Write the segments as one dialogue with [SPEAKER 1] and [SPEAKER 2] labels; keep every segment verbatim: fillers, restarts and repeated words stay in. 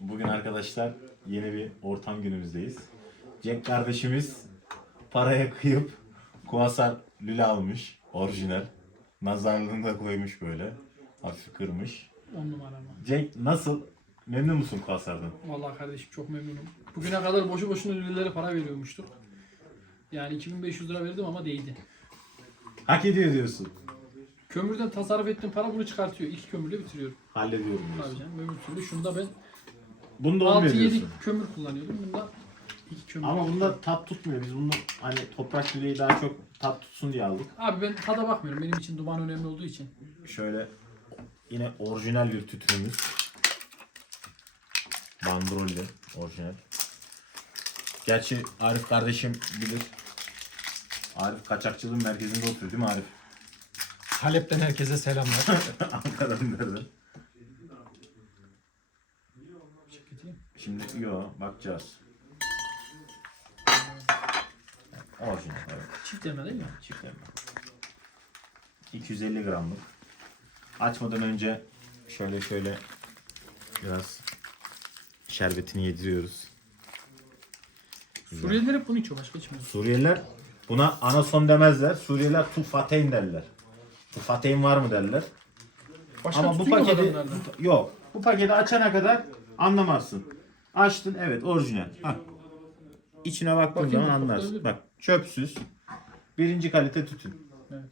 [SPEAKER 1] Bugün arkadaşlar yeni bir ortam günümüzdeyiz. Cenk kardeşimiz paraya kıyıp Kuasar lüle almış. Orijinal. Nazarlığını da koymuş böyle. Hafif kırmış.
[SPEAKER 2] On numara mı?
[SPEAKER 1] Cenk nasıl? Memnun musun Kuasar'dan?
[SPEAKER 2] Vallahi kardeşim çok memnunum. Bugüne kadar boşu boşuna ürünlere para veriyormuştuk. Yani iki bin beş yüz lira verdim ama değdi.
[SPEAKER 1] Hak ediyor diyorsun.
[SPEAKER 2] Kömürden tasarruf ettiğim para bunu çıkartıyor. İlk kömürle bitiriyorum.
[SPEAKER 1] Hallediyorum
[SPEAKER 2] Tabii
[SPEAKER 1] diyorsun.
[SPEAKER 2] canım. Öbür türlü şunda ben
[SPEAKER 1] Bunda olmuyor
[SPEAKER 2] altı yedi
[SPEAKER 1] diyorsun.
[SPEAKER 2] kömür kullanıyordum. Bunda iki kömür.
[SPEAKER 1] Ama bunda tat tutmuyor. Biz bunu hani toprak lüleyi daha çok tat tutsun diye aldık.
[SPEAKER 2] Abi ben tada bakmıyorum. Benim için duman önemli olduğu için.
[SPEAKER 1] Şöyle yine orijinal bir tütünümüz. Bandrollü orijinal. Gerçi Arif kardeşim bilir. Arif kaçakçılığın merkezinde oturuyor değil mi Arif?
[SPEAKER 3] Halep'ten herkese selamlar.
[SPEAKER 1] Ankara'nın nerede?
[SPEAKER 2] Çekeceğim.
[SPEAKER 1] Şimdi yo bakacağız. Orijinal evet.
[SPEAKER 2] Çift elma değil mi?
[SPEAKER 1] Çift elma. iki yüz elli gramlık. Açmadan önce şöyle şöyle biraz şerbetini yediriyoruz.
[SPEAKER 2] Suriyeliler hep bunu içiyor. Başka içmiyor.
[SPEAKER 1] Suriyeliler buna anason demezler. Suriyeliler tufateyn derler. Tufateyn var mı derler.
[SPEAKER 2] Başka
[SPEAKER 1] Ama bu
[SPEAKER 2] tutuyor mu
[SPEAKER 1] paketi
[SPEAKER 2] adamlardan?
[SPEAKER 1] bu- yok. Bu paketi açana kadar anlamazsın. Açtın evet orijinal. Hah. İçine baktığın
[SPEAKER 2] Bakayım,
[SPEAKER 1] zaman
[SPEAKER 2] bakabilir
[SPEAKER 1] anlarsın.
[SPEAKER 2] miyim?
[SPEAKER 1] Bak çöpsüz. Birinci kalite tütün.
[SPEAKER 2] Evet.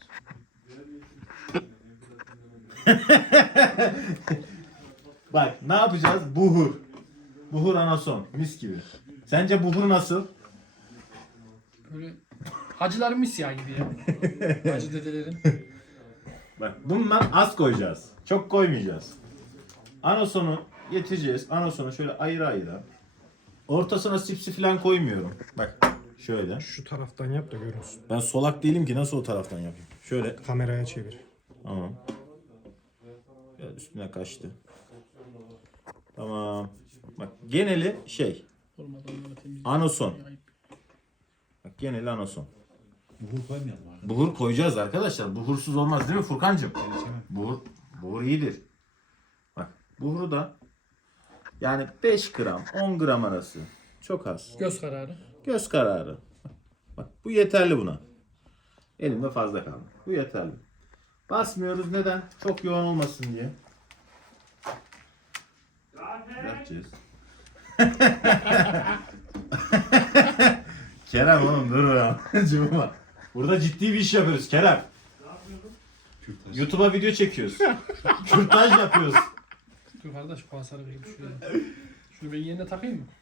[SPEAKER 1] Bak ne yapacağız? Buhur. Buhur anason. Mis gibi. Sence buhur nasıl?
[SPEAKER 2] Böyle hacıların misya gibi ya. Hacı dedelerin.
[SPEAKER 1] Bak bundan az koyacağız. Çok koymayacağız. Anasonu getireceğiz. Anasonu şöyle ayrı ayrı. Ortasına sipsi falan koymuyorum. Bak şöyle.
[SPEAKER 3] Şu taraftan yap da görünsün.
[SPEAKER 1] Ben solak değilim ki nasıl o taraftan yapayım. Şöyle.
[SPEAKER 3] Kameraya çevir.
[SPEAKER 1] Tamam. Biraz üstüne kaçtı. Tamam. Bak geneli şey.
[SPEAKER 2] Olmadı onları temizleyelim.
[SPEAKER 1] Anason.
[SPEAKER 2] Ayıp.
[SPEAKER 1] Bak geneli anason.
[SPEAKER 4] Buhur koymayalım abi.
[SPEAKER 1] Buhur koyacağız arkadaşlar. Buhursuz olmaz değil mi Furkancığım? Buhur, buhur iyidir. Bak buhuru da yani beş gram on gram arası. Çok az.
[SPEAKER 2] Göz kararı.
[SPEAKER 1] Göz kararı. Bak bu yeterli buna. Elimde fazla kaldı. Bu yeterli. Basmıyoruz neden? Çok yoğun olmasın diye. Yapacağız. Kerem oğlum dur ya. Cıvıma. Burada ciddi bir iş yapıyoruz Kerem.
[SPEAKER 4] Kürtaj.
[SPEAKER 1] YouTube'a video çekiyoruz. Kürtaj yapıyoruz.
[SPEAKER 2] Dur kardeş kuasarı vereyim şuraya. Şunu ben yerine takayım mı?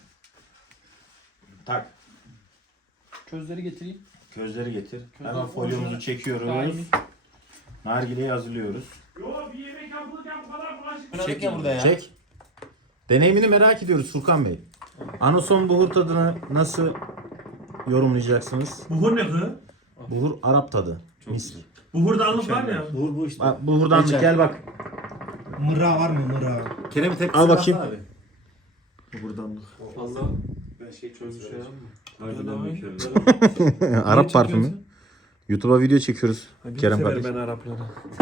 [SPEAKER 1] Tak.
[SPEAKER 2] Közleri getireyim.
[SPEAKER 1] Közleri getir.
[SPEAKER 2] Közler
[SPEAKER 1] Hemen folyomuzu
[SPEAKER 2] orijinal.
[SPEAKER 1] çekiyoruz.
[SPEAKER 2] Daimi.
[SPEAKER 1] Nargileyi hazırlıyoruz.
[SPEAKER 5] Yo bir yemek yapılırken bu kadar bulaşık.
[SPEAKER 1] Çek burada ya. Çek. Deneyimini merak ediyoruz Furkan Bey. Anason buhur tadını nasıl yorumlayacaksınız?
[SPEAKER 5] Buhur ne kız?
[SPEAKER 1] Buhur Arap tadı. Mis.
[SPEAKER 5] Buhurdanlık var ya.
[SPEAKER 4] Buhur bu işte.
[SPEAKER 1] Bak buhurdan
[SPEAKER 4] Geçer.
[SPEAKER 1] gel bak.
[SPEAKER 3] Mıra var mı mıra?
[SPEAKER 4] Kerem'i tek
[SPEAKER 1] Al bakayım.
[SPEAKER 4] Abi. Buhurdanlık.
[SPEAKER 5] Fazla ben şey çözmüş ya.
[SPEAKER 4] Harbiden mükemmel.
[SPEAKER 1] Arap parfümü. YouTube'a video çekiyoruz. Kerem kardeş.
[SPEAKER 3] Ben Arapları.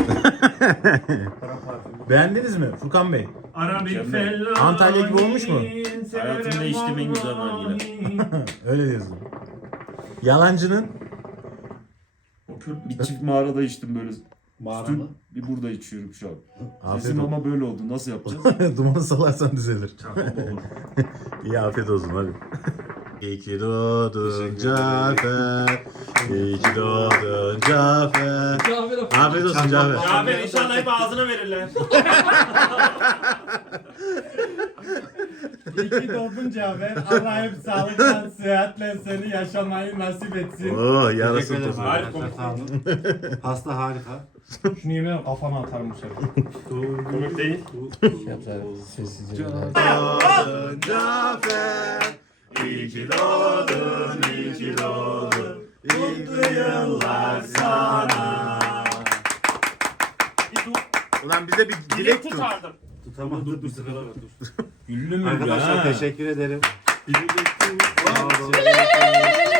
[SPEAKER 1] Beğendiniz mi Furkan Bey?
[SPEAKER 5] Arabik fellah.
[SPEAKER 1] Antalya gibi olmuş mu?
[SPEAKER 4] Hayatımda içtiğim en güzel nargile.
[SPEAKER 1] Öyle diyorsun. Yalancının
[SPEAKER 6] Bir çift mağarada içtim böyle.
[SPEAKER 4] Mağara
[SPEAKER 6] Sütün,
[SPEAKER 4] mı?
[SPEAKER 6] bir burada içiyorum şu an.
[SPEAKER 1] afiyet
[SPEAKER 6] Sesim
[SPEAKER 1] olsun.
[SPEAKER 6] ama böyle oldu. Nasıl yapacağız?
[SPEAKER 1] Dumanı salarsan düzelir. İyi afiyet olsun hadi. İyi ki doğdun Cafer. İyi ki doğdun Cafer.
[SPEAKER 2] Cafer abi.
[SPEAKER 1] Afiyet olsun Cafer.
[SPEAKER 5] Cafer inşallah hep ağzına verirler.
[SPEAKER 7] İyi ki doğdun Cafer. Allah hep sağlıkla, sıhhatle seni yaşamayı nasip etsin.
[SPEAKER 1] Oo yarasın tosun.
[SPEAKER 5] Harika.
[SPEAKER 4] Pasta harika.
[SPEAKER 7] Şunu yemin ederim kafana atarım bu sefer.
[SPEAKER 5] Komik değil.
[SPEAKER 4] Sessizce.
[SPEAKER 1] Doğdun Cafer. İyi ki doğdun, iyi ki doğdun. Mutlu yıllar sana. Ulan bize bir dilek tut.
[SPEAKER 5] tutardım.
[SPEAKER 4] Tutamadım. Dur bir sefer dur.
[SPEAKER 1] Güllü mü
[SPEAKER 4] Arkadaşlar
[SPEAKER 1] ya?
[SPEAKER 4] teşekkür ederim.